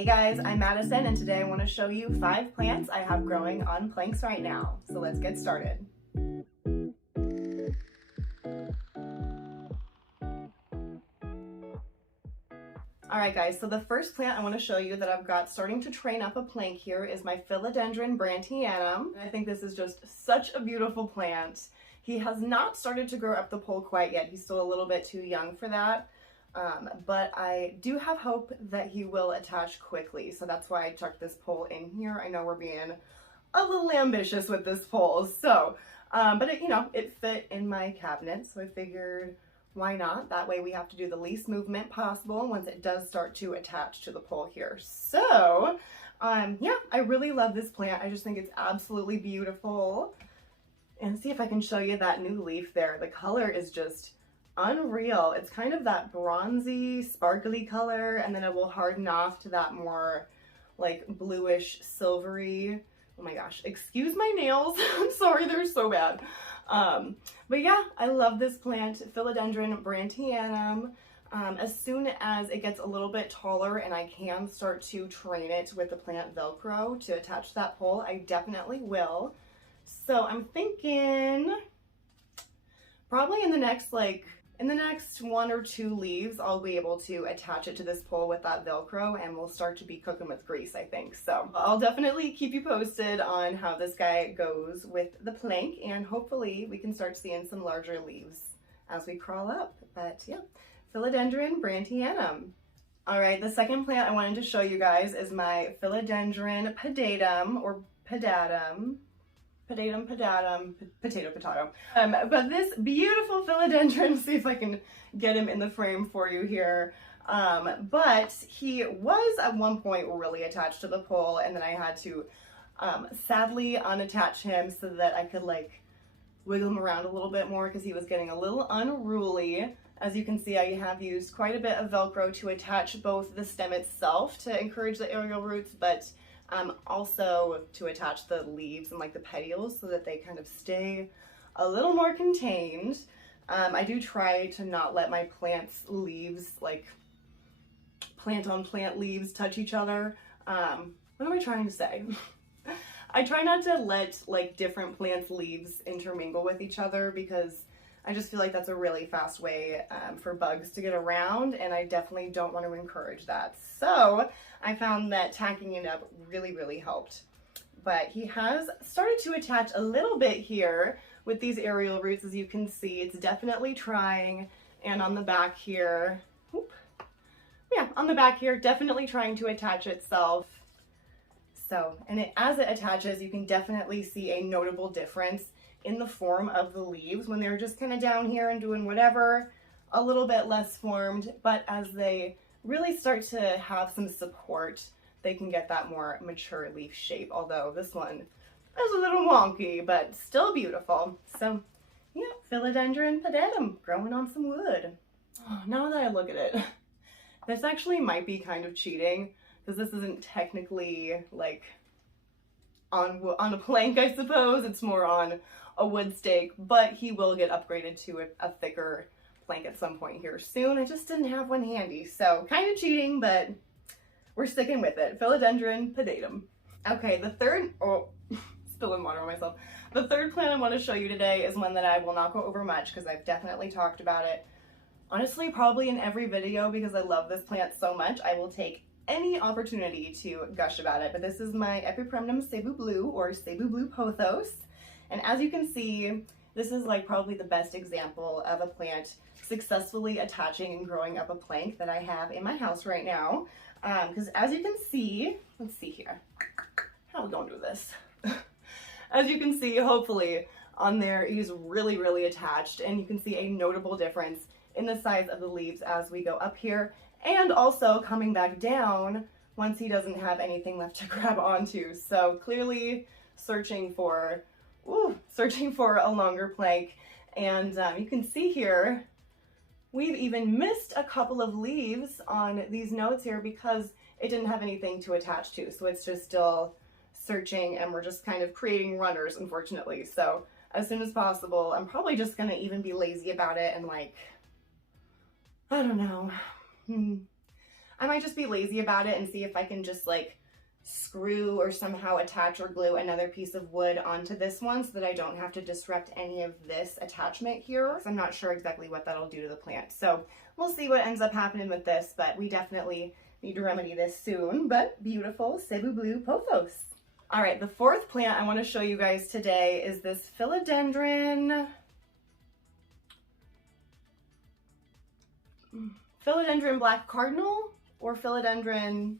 Hey guys, I'm Madison and today I want to show you 5 plants I have growing on planks right now. So let's get started. Alright guys, so the first plant I want to show you that I've got starting to train up a plank here is my Philodendron Brantianum. I think this is just such a beautiful plant. He has not started to grow up the pole quite yet. He's still a little bit too young for that. But I do have hope that he will attach quickly, so that's why I tucked this pole in here. I know we're being a little ambitious with this pole, so, but it fit in my cabinet, so I figured why not? That way we have to do the least movement possible once it does start to attach to the pole here. So, yeah, I really love this plant. I just think it's absolutely beautiful. And see if I can show you that new leaf there. The color is just unreal. It's kind of that bronzy, sparkly color, and then it will harden off to that more like bluish, silvery. Oh my gosh, excuse my nails. I'm sorry, they're so bad. But yeah, I love this plant, Philodendron Brantianum. As soon as it gets a little bit taller and I can start to train it with the plant Velcro to attach to that pole, I definitely will. So I'm thinking probably in the next 1 or 2 leaves, I'll be able to attach it to this pole with that Velcro and we'll start to be cooking with grease, I think. So I'll definitely keep you posted on how this guy goes with the plank, and hopefully we can start seeing some larger leaves as we crawl up. But yeah, Philodendron Brantianum. All right, the second plant I wanted to show you guys is my Philodendron Potatum or Potatum. Potato. But this beautiful philodendron, see if I can get him in the frame for you here. But he was at one point really attached to the pole, and then I had to sadly unattach him so that I could like wiggle him around a little bit more because he was getting a little unruly. As you can see, I have used quite a bit of Velcro to attach both the stem itself to encourage the aerial roots, but also to attach the leaves and like the petioles so that they kind of stay a little more contained. I do try to not let my plant's leaves, like plant on plant leaves, touch each other. What am I trying to say? I try not to let like different plants' leaves intermingle with each other because I just feel like that's a really fast way for bugs to get around, and I definitely don't want to encourage that. So I found that tacking it up really helped. But he has started to attach a little bit here with these aerial roots, as you can see. It's definitely trying, and on the back here, on the back here, definitely trying to attach itself. So, and as it attaches, you can definitely see a notable difference in the form of the leaves when they're just kind of down here and doing whatever, a little bit less formed, but as they really start to have some support, they can get that more mature leaf shape, although this one is a little wonky, but still beautiful. So yeah, Philodendron Potatum growing on some wood. Oh, now that I look at it, this actually might be kind of cheating because this isn't technically like on a plank, I suppose. It's more on a wood stake, but he will get upgraded to a thicker plank at some point here soon. I just didn't have one handy, so kind of cheating, but we're sticking with it. Philodendron Potatum. Okay, the third, spilling water on myself. The third plant I want to show you today is one that I will not go over much because I've definitely talked about it. Honestly, probably in every video because I love this plant so much. I will take any opportunity to gush about it, but this is my Epipremnum Cebu Blue or Cebu Blue Pothos. And as you can see, this is like probably the best example of a plant successfully attaching and growing up a plank that I have in my house right now. Because as you can see, let's see here, how are we gonna do this? As you can see, hopefully on there, he's really attached, and you can see a notable difference in the size of the leaves as we go up here, and also coming back down once he doesn't have anything left to grab onto. So clearly searching for a longer plank. And you can see here, we've even missed a couple of leaves on these notes here because it didn't have anything to attach to. So it's just still searching, and we're just kind of creating runners, unfortunately. So as soon as possible, I'm probably just gonna even be lazy about it and like, I don't know. I might just be lazy about it and see if I can just like screw or somehow attach or glue another piece of wood onto this one so that I don't have to disrupt any of this attachment here. So I'm not sure exactly what that'll do to the plant. So we'll see what ends up happening with this, but we definitely need to remedy this soon. But beautiful Cebu blue Pothos. All right, the fourth plant I want to show you guys today is this Philodendron Black Cardinal or Philodendron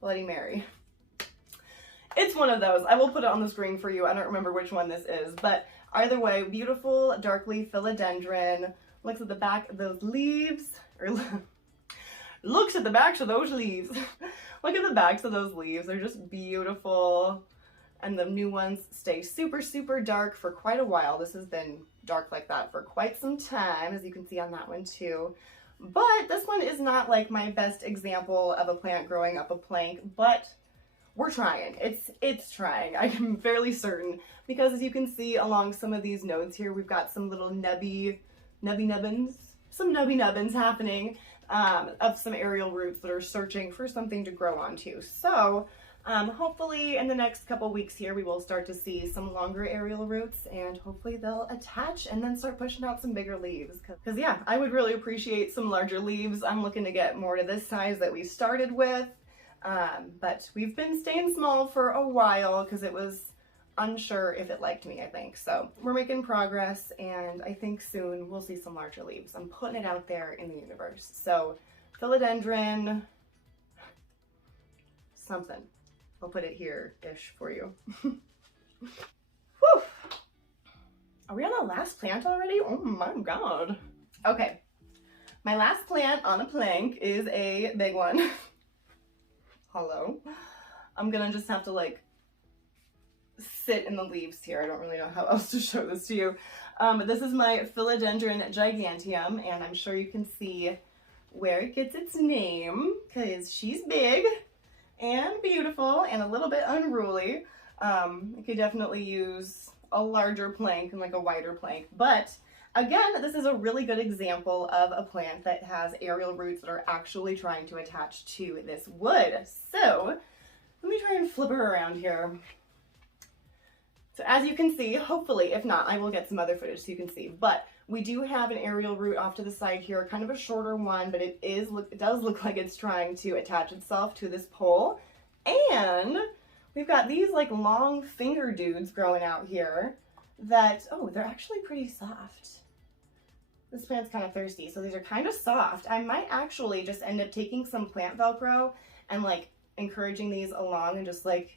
Bloody Mary. It's one of those. I will put it on the screen for you. I don't remember which one this is, but either way, beautiful darkly philodendron. Looks at the back of those leaves, or looks at the backs of those leaves. Look at the backs of those leaves. They're just beautiful. And the new ones stay super, super dark for quite a while. This has been dark like that for quite some time, as you can see on that one too. But this one is not like my best example of a plant growing up a plank, but we're trying. It's trying. I am fairly certain, because as you can see along some of these nodes here, we've got some little nubby nubbins happening of some aerial roots that are searching for something to grow onto. So hopefully in the next couple weeks here, we will start to see some longer aerial roots, and hopefully they'll attach and then start pushing out some bigger leaves. Because yeah, I would really appreciate some larger leaves. I'm looking to get more to this size that we started with. But we've been staying small for a while because it was unsure if it liked me, I think. So we're making progress, and I think soon we'll see some larger leaves. I'm putting it out there in the universe. So Philodendron something. I'll put it here-ish for you. Whew. Are we on the last plant already? Oh my God. Okay. My last plant on a plank is a big one. Hello. I'm gonna just have to like sit in the leaves here. I don't really know how else to show this to you. This is my Philodendron Gigantum, and I'm sure you can see where it gets its name because she's big and beautiful and a little bit unruly. It could definitely use a larger plank and like a wider plank, but again, this is a really good example of a plant that has aerial roots that are actually trying to attach to this wood. So let me try and flip her around here. So as you can see, hopefully, if not, I will get some other footage so you can see, but we do have an aerial root off to the side here, kind of a shorter one, but it does look like it's trying to attach itself to this pole. And we've got these like long finger dudes growing out here that, oh, they're actually pretty soft. This plant's kind of thirsty, so these are kind of soft. I might actually just end up taking some plant Velcro and like encouraging these along and just like,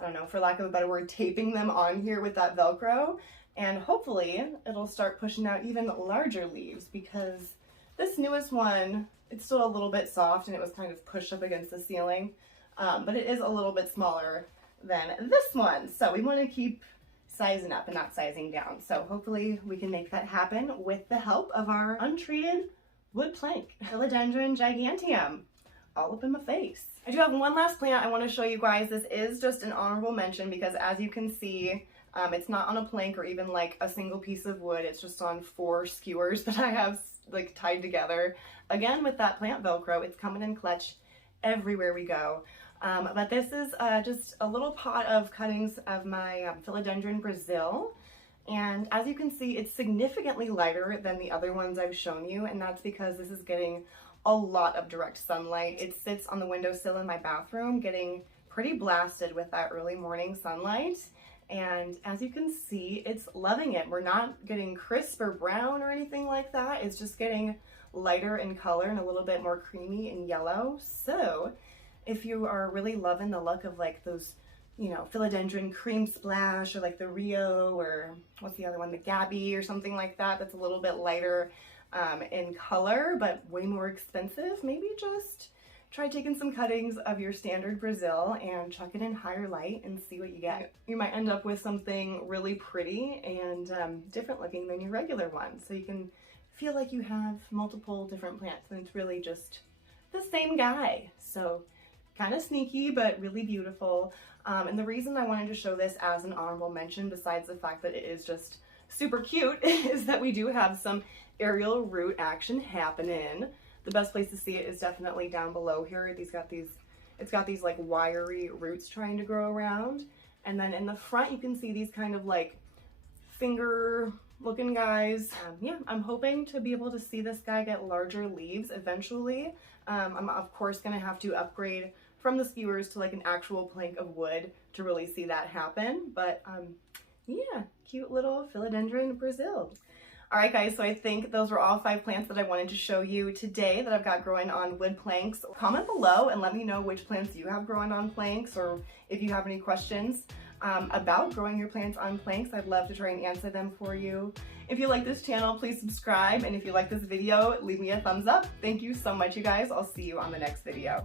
I don't know, for lack of a better word, taping them on here with that Velcro. And hopefully it'll start pushing out even larger leaves, because this newest one, it's still a little bit soft and it was kind of pushed up against the ceiling, but it is a little bit smaller than this one. So we want to keep sizing up and not sizing down. So hopefully we can make that happen with the help of our untreated wood plank, Philodendron Gigantum, all up in my face. I do have one last plant I want to show you guys. This is just an honorable mention because as you can see, it's not on a plank or even like a single piece of wood. It's just on 4 skewers that I have like tied together. Again, with that plant Velcro, it's coming in clutch everywhere we go. But this is just a little pot of cuttings of my Philodendron Brazil. And as you can see, it's significantly lighter than the other ones I've shown you. And that's because this is getting a lot of direct sunlight. It sits on the windowsill in my bathroom, getting pretty blasted with that early morning sunlight. And as you can see, it's loving it. We're not getting crisp or brown or anything like that. It's just getting lighter in color and a little bit more creamy and yellow. So if you are really loving the look of like those, you know, Philodendron cream splash or like the Rio, or what's the other one, the Gabby or something like that, that's a little bit lighter in color, but way more expensive, maybe just try taking some cuttings of your standard Brazil and chuck it in higher light and see what you get. You might end up with something really pretty and different looking than your regular one. So you can feel like you have multiple different plants and it's really just the same guy. So kind of sneaky, but really beautiful. And the reason I wanted to show this as an honorable mention, besides the fact that it is just super cute, is that we do have some aerial root action happening. the best place to see it is definitely down below here. It's got these like wiry roots trying to grow around. And then in the front, you can see these kind of like finger looking guys. Yeah, I'm hoping to be able to see this guy get larger leaves eventually. I'm of course gonna have to upgrade from the skewers to like an actual plank of wood to really see that happen. But yeah, cute little Philodendron Brazil. All right guys, so I think those were all 5 plants that I wanted to show you today that I've got growing on wood planks. Comment below and let me know which plants you have growing on planks, or if you have any questions about growing your plants on planks. I'd love to try and answer them for you. If you like this channel, please subscribe, and if you like this video, leave me a thumbs up. Thank you so much, you guys. I'll see you on the next video.